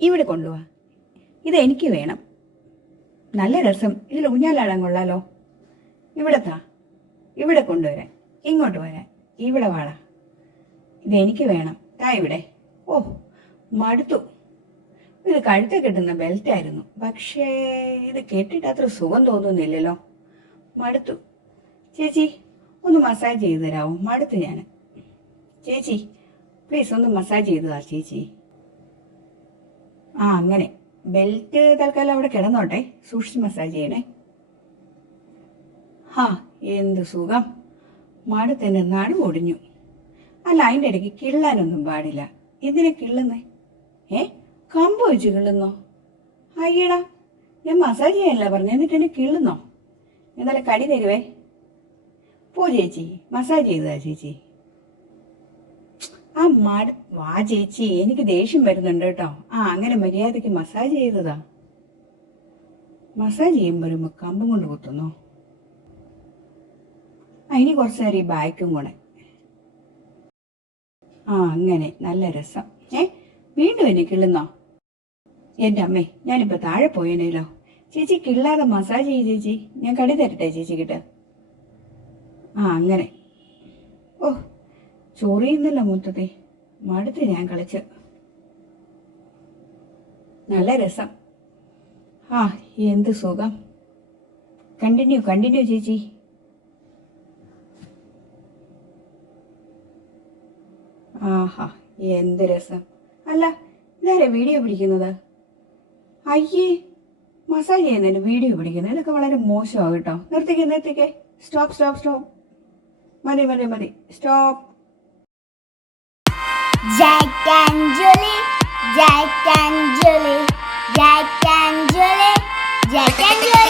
ഇവിടെ കൊണ്ടുപോവാ. ഇതെനിക്ക് വേണം. നല്ല രസം. ഇതിൽ ഊഞ്ഞാലാടാൻ കൊള്ളാലോ. ഇവിടെത്താ. ഇവിടെ കൊണ്ടുവരാൻ. ഇങ്ങോട്ട് വരാൻ. ഇവിടെ വാടാ. ഇതെനിക്ക് വേണം. താ ഇവിടെ. ഓ, മടുത്തു. ഇത് കഴുത്ത് കെട്ടുന്ന ബെൽറ്റായിരുന്നു. പക്ഷേ ഇത് കെട്ടിട്ട് അത്ര സുഖം തോന്നുന്നില്ലല്ലോ. മടുത്തു. ചേച്ചി ഒന്ന് മസാജ് ചെയ്ത് തരാമോ? മടുത്തു ഞാൻ. ചേച്ചി പ്ലീസ് ഒന്ന് മസാജ് ചെയ്തതാ ചേച്ചി. ആ അങ്ങനെ. ബെൽറ്റ് തൽക്കാലം അവിടെ കിടന്നോട്ടെ. സൂക്ഷിച്ച് മസാജ് ചെയ്യണേ. ഹാ, എന്ത് സുഖം. മടുത്തെന്നെ നടുവൊടിഞ്ഞു. അല്ല, അതിൻ്റെ ഇടയ്ക്ക് കിള്ളാനൊന്നും പാടില്ല. എന്തിനാ കിള്ളുന്നേ? കമ്പ് വെച്ച് കിള്ളുന്നോ? അയ്യടാ, ഞാൻ മസാജ് ചെയ്യാനല്ല പറഞ്ഞു. എന്നിട്ട് എന്നെ കിള്ളുന്നോ? എന്നാലും കടി തരുവേ. പോ ചേച്ചി, മസാജ് ചെയ്തതാ ചേച്ചി. ആ വാ ചേച്ചി, എനിക്ക് ദേഷ്യം വരുന്നുണ്ട് കേട്ടോ. അങ്ങനെ മര്യാദയ്ക്ക് മസാജ് ചെയ്തതാ. മസാജ് ചെയ്യുമ്പോൾ വരുമ്പോൾ കമ്പും കൊണ്ട് കുത്തുന്നോ? ഇനി കുറച്ച് നേരം ഈ ബാക്കും കൂടെ. അങ്ങനെ നല്ല രസം. വീണ്ടും എന്നെ കിള്ളുന്നോ? എൻ്റെ അമ്മേ, ഞാനിപ്പോൾ താഴെ പോയേനേലോ. ചേച്ചി കിള്ളാതെ മസാജ് ചെയ്യ് ചേച്ചി. ഞാൻ കടി തരട്ടെ ചേച്ചിക്കിട്ട്? അങ്ങനെ. ഓ, ചൊറിയുന്നല്ലോ മൊത്തത്തെ. മടുത്ത് ഞാൻ കളിച്ച്. നല്ല രസം. എന്ത് സുഖം. കണ്ടിന്യൂ ചേച്ചി. ആഹാ, എന്ത് രസം. അല്ല, ഇതാരെ വീഡിയോ പിടിക്കുന്നത്? അയ്യേ, മസാജ് ചെയ്യുന്നതിന് വീഡിയോ പിടിക്കുന്നത് ഇതൊക്കെ വളരെ മോശമാണ് കേട്ടോ. നിർത്തിക്കേ. സ്റ്റോപ്പ്. മതി. Stop. Jack and Julie, Jack and Julie, Jack and Julie, Jack and Julie.